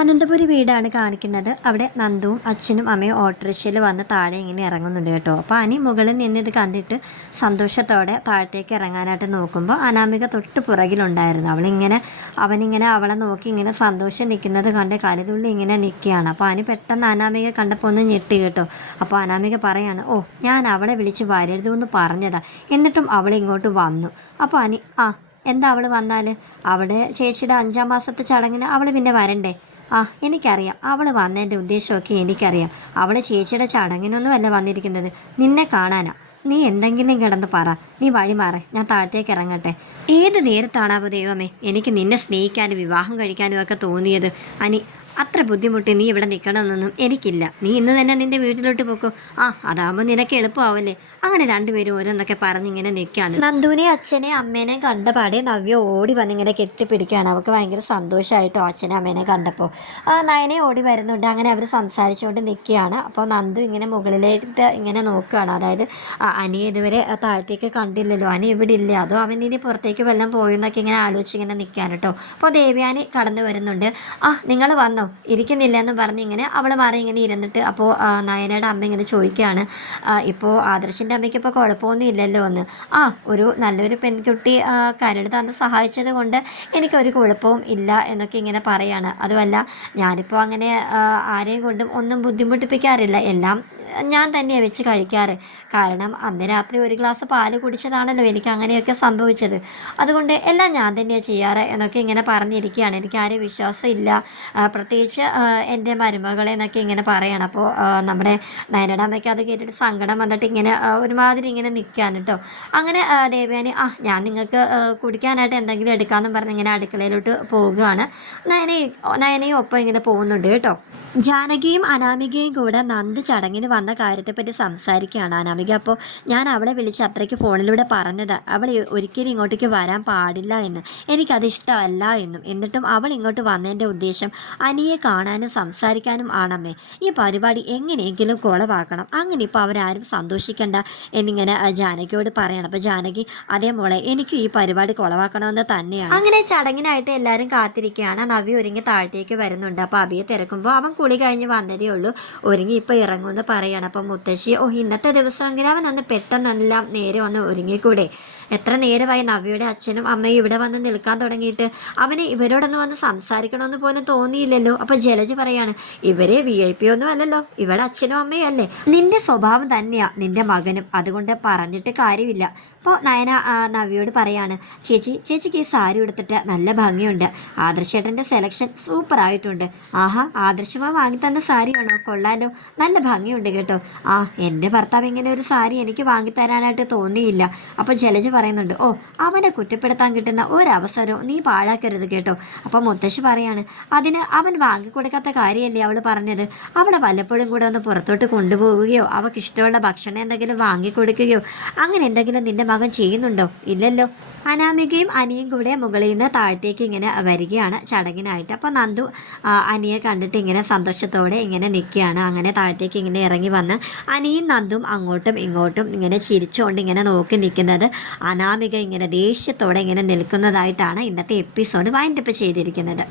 അനന്തപുരി വീടാണ് കാണിക്കുന്നത്. അവിടെ നന്ദുവും അച്ഛനും അമ്മയും ഓട്ടോറിക്ഷയിൽ വന്ന് താഴെ ഇങ്ങനെ ഇറങ്ങുന്നുണ്ട് കേട്ടോ. അപ്പോൾ അനി മുകളിൽ നിന്നിത് കണ്ടിട്ട് സന്തോഷത്തോടെ താഴത്തേക്ക് ഇറങ്ങാനായിട്ട് നോക്കുമ്പോൾ അനാമിക തൊട്ട് പുറകിലുണ്ടായിരുന്നു. അവളിങ്ങനെ അവനിങ്ങനെ അവളെ നോക്കി ഇങ്ങനെ സന്തോഷം നിൽക്കുന്നത് കണ്ട് കരുതുള്ളി ഇങ്ങനെ നിൽക്കുകയാണ്. അപ്പോൾ അനി പെട്ടെന്ന് അനാമിക കണ്ടപ്പോൾ ഒന്ന് ഞെട്ടി കേട്ടോ. അപ്പോൾ അനാമിക പറയാണ് ഓ ഞാൻ അവളെ വിളിച്ച് വരരുതെന്ന് പറഞ്ഞതാ. എന്നിട്ടും അവളിങ്ങോട്ട് വന്നു. അപ്പോൾ അനി ആ എന്താ അവൾ വന്നാൽ അവിടെ ചേച്ചിയുടെ അഞ്ചാം മാസത്തെ ചടങ്ങിന് അവൾ പിന്നെ വരണ്ടേ? ആ എനിക്കറിയാം. അവൾ വന്നതിന്റെ ഉദ്ദേശമൊക്കെ എനിക്കറിയാം. അവൾ ചേച്ചിയുടെ ചടങ്ങിനൊന്നുമല്ല വന്നിരിക്കുന്നത്. നിന്നെ കാണാനാ. നീ എന്തെങ്കിലും കിടന്ന് പറ. നീ വഴി മാറ്. ഞാൻ താഴത്തേക്ക് ഇറങ്ങട്ടെ. ഏത് നേരത്താണാവോ ദൈവമേ എനിക്ക് നിന്നെ സ്നേഹിക്കാനും വിവാഹം കഴിക്കാനും ഒക്കെ തോന്നിയത്? അനി അത്ര ബുദ്ധിമുട്ടി നീ ഇവിടെ നിൽക്കണമെന്നൊന്നും എനിക്കില്ല. നീ ഇന്ന് തന്നെ നിന്റെ വീട്ടിലോട്ട് പോക്കോ. ആ അതാകുമ്പോൾ നിനക്ക് എളുപ്പമാവല്ലേ? അങ്ങനെ രണ്ടുപേരും ഓരോന്നൊക്കെ പറഞ്ഞിങ്ങനെ നിൽക്കുകയാണ് നന്ദുവിനെ അച്ഛനെ അമ്മേനെ കണ്ടപാടെ നവ്യ ഓടി വന്നിങ്ങനെ കെട്ടിപ്പിടിക്കുകയാണ്. അവൾക്ക് ഭയങ്കര സന്തോഷമായിട്ടോ അച്ഛനെ അമ്മേനെ കണ്ടപ്പോൾ ആ നയനെ ഓടി വരുന്നുണ്ട്. അങ്ങനെ അവർ സംസാരിച്ചുകൊണ്ട് നിൽക്കുകയാണ് അപ്പോൾ നന്ദു ഇങ്ങനെ മുകളിലേക്ക് ഇങ്ങനെ നോക്കുകയാണ്. അതായത് അനി ഇതുവരെ താഴത്തേക്ക് കണ്ടില്ലല്ലോ. അനി ഇവിടെ ഇല്ല? അതോ അവൻ ഇനി പുറത്തേക്ക് വല്ലതും പോയെന്നൊക്കെ ഇങ്ങനെ ആലോചിച്ച് ഇങ്ങനെ നിൽക്കാൻ കേട്ടോ. അപ്പോൾ ദേവ്യാനി കടന്നു വരുന്നുണ്ട്. ആ നിങ്ങൾ വന്നോ. ഇരിക്കുന്നില്ല എന്ന് പറഞ്ഞ് ഇങ്ങനെ അവൾ മാറി ഇങ്ങനെ ഇരുന്നിട്ട് അപ്പോൾ നയനയുടെ അമ്മ ഇങ്ങനെ ചോദിക്കുകയാണ് ഇപ്പോൾ ആദർശിന്റെ അമ്മയ്ക്ക് ഇപ്പോൾ കുഴപ്പമൊന്നും ഇല്ലല്ലോ എന്ന്. ആ ഒരു നല്ലൊരു പെൺകുട്ടി കരട് തന്ന് സഹായിച്ചത് കൊണ്ട് എനിക്കൊരു കുഴപ്പവും ഇല്ല എന്നൊക്കെ ഇങ്ങനെ പറയാണ്. അതുമല്ല ഞാനിപ്പോൾ അങ്ങനെ ആരെയും കൊണ്ടും ഒന്നും ബുദ്ധിമുട്ടിപ്പിക്കാറില്ല. എല്ലാം ഞാൻ തന്നെയാണ് വെച്ച് കഴിക്കാറ്. കാരണം അന്ന് രാത്രി ഒരു ഗ്ലാസ് പാൽ കുടിച്ചതാണല്ലോ എനിക്ക് അങ്ങനെയൊക്കെ സംഭവിച്ചത്. അതുകൊണ്ട് എല്ലാം ഞാൻ തന്നെയാണ് ചെയ്യാറ് എന്നൊക്കെ ഇങ്ങനെ പറഞ്ഞിരിക്കുകയാണ്. എനിക്ക് ആരും വിശ്വാസം ഇല്ല. പ്രത്യേകിച്ച് എന്റെ മരുമകളെ എന്നൊക്കെ ഇങ്ങനെ പറയണം. അപ്പോൾ നമ്മുടെ നയനയുടെ അമ്മയ്ക്ക് അത് കേട്ടിട്ട് സങ്കടം വന്നിട്ട് ഇങ്ങനെ ഒരുമാതിരി ഇങ്ങനെ നിൽക്കാൻ കേട്ടോ അങ്ങനെ ദേവയാനി ആ ഞാൻ നിങ്ങൾക്ക് കുടിക്കാനായിട്ട് എന്തെങ്കിലും എടുക്കാമെന്നും പറഞ്ഞ് ഇങ്ങനെ അടുക്കളയിലോട്ട് പോവുകയാണ്. നയനയും നയനയും ഒപ്പം ഇങ്ങനെ പോകുന്നുണ്ട് കേട്ടോ. ജാനകിയും അനാമികയും കൂടെ നന്ദ് ചടങ്ങിന് വന്ന കാര്യത്തെപ്പറ്റി സംസാരിക്കുകയാണ് അനാമിക. അപ്പോൾ ഞാൻ അവളെ വിളിച്ച് അത്രയ്ക്ക് ഫോണിലൂടെ പറഞ്ഞത്. അവൾ ഒരിക്കലും ഇങ്ങോട്ടേക്ക് വരാൻ പാടില്ല എന്ന്. എനിക്കത് ഇഷ്ടമല്ല എന്നും. എന്നിട്ടും അവൾ ഇങ്ങോട്ട് വന്നതിന്റെ ഉദ്ദേശം അനിയെ കാണാനും സംസാരിക്കാനും ആണമ്മേ. ഈ പരിപാടി എങ്ങനെയെങ്കിലും കുളവാക്കണം. അങ്ങനെ ഇപ്പോൾ അവരാരും സന്തോഷിക്കണ്ട എന്നിങ്ങനെ ജാനകിയോട് പറയണം. അപ്പോൾ ജാനകി അതേ മോളെ എനിക്കും ഈ പരിപാടി കുളവാക്കണമെന്ന് തന്നെയാണ്. അങ്ങനെ ചടങ്ങിനായിട്ട് എല്ലാവരും കാത്തിരിക്കുകയാണ്. നവി ഒരുങ്ങി താഴത്തേക്ക് വരുന്നുണ്ട്. അപ്പോൾ അബിയെ തിരക്കുമ്പോൾ അവൻ കുളി കഴിഞ്ഞ് വന്നതേ ഉള്ളൂ. ഒരുങ്ങി ഇപ്പോൾ ഇറങ്ങുമെന്ന് പറയണം. അപ്പം മുത്തശ്ശി ഓ ഇന്നത്തെ ദിവസമെങ്കിലും അവൻ അന്ന് പെട്ടെന്നെല്ലാം നേരെ വന്ന് ഒരുങ്ങിക്കൂടെ? എത്ര നേരമായി നവ്യയുടെ അച്ഛനും അമ്മയും ഇവിടെ വന്ന് നിൽക്കാൻ തുടങ്ങിയിട്ട്? അവന് ഇവരോടൊന്ന് വന്ന് സംസാരിക്കണമെന്ന് പോലും തോന്നിയില്ലല്ലോ. അപ്പോൾ ജലജ് പറയാണ് ഇവരെ വി ഐ പി ഒന്നും അല്ലല്ലോ. ഇവിടെ അച്ഛനും അമ്മയും അല്ലേ? നിന്റെ സ്വഭാവം തന്നെയാ നിന്റെ മകനും. അതുകൊണ്ട് പറഞ്ഞിട്ട് കാര്യമില്ല. അപ്പോൾ നയന നവ്യയോട് പറയാണ് ചേച്ചി ചേച്ചിക്ക് ഈ സാരി ഉടുത്തിട്ട് നല്ല ഭംഗിയുണ്ട്. ആദർശേട്ടന്റെ സെലക്ഷൻ സൂപ്പർ ആയിട്ടുണ്ട്. ആഹാ ആദർശമ വാങ്ങി തന്ന സാരിയാണോ കൊള്ളാലോ. നല്ല ഭംഗിയുണ്ട് കേട്ടോ. ആ എന്റെ ഭർത്താവ് ഇങ്ങനെ ഒരു സാരി എനിക്ക് വാങ്ങിത്തരാനായിട്ട് തോന്നിയില്ല. അപ്പോൾ ജലജ പറയുന്നുണ്ട് ഓ അവനെ കുറ്റപ്പെടുത്താൻ കിട്ടുന്ന ഒരവസരവും നീ പാഴാക്കരുത് കേട്ടോ. അപ്പോൾ മുത്തശ്ശി പറയാണ് അതിന് അവൻ വാങ്ങിക്കൊടുക്കാത്ത കാര്യമല്ലേ അവൾ പറഞ്ഞത്? അവളെ വല്ലപ്പോഴും കൂടെ ഒന്ന് പുറത്തോട്ട് കൊണ്ടുപോകുകയോ അവൾക്ക് ഇഷ്ടമുള്ള ഭക്ഷണം എന്തെങ്കിലും വാങ്ങിക്കൊടുക്കുകയോ അങ്ങനെ എന്തെങ്കിലും നിന്റെ മകൻ ചെയ്യുന്നുണ്ടോ? ഇല്ലല്ലോ. അനാമികയും അനിയും കൂടെ മുകളിൽ നിന്ന് താഴത്തേക്ക് ഇങ്ങനെ വരികയാണ് ചടങ്ങിനായിട്ട്. അപ്പോൾ നന്ദു അനിയെ കണ്ടിട്ട് ഇങ്ങനെ സന്തോഷത്തോടെ ഇങ്ങനെ നിൽക്കുകയാണ്. അങ്ങനെ താഴത്തേക്ക് ഇങ്ങനെ ഇറങ്ങി വന്ന് അനിയും നന്ദും അങ്ങോട്ടും ഇങ്ങോട്ടും ഇങ്ങനെ ചിരിച്ചുകൊണ്ട് ഇങ്ങനെ നോക്കി നിൽക്കുന്നത് അനാമിക ഇങ്ങനെ ദേഷ്യത്തോടെ ഇങ്ങനെ നിൽക്കുന്നതായിട്ടാണ് ഇന്നത്തെ എപ്പിസോഡ് വൈൻഡപ്പ് ചെയ്തിരിക്കുന്നത്.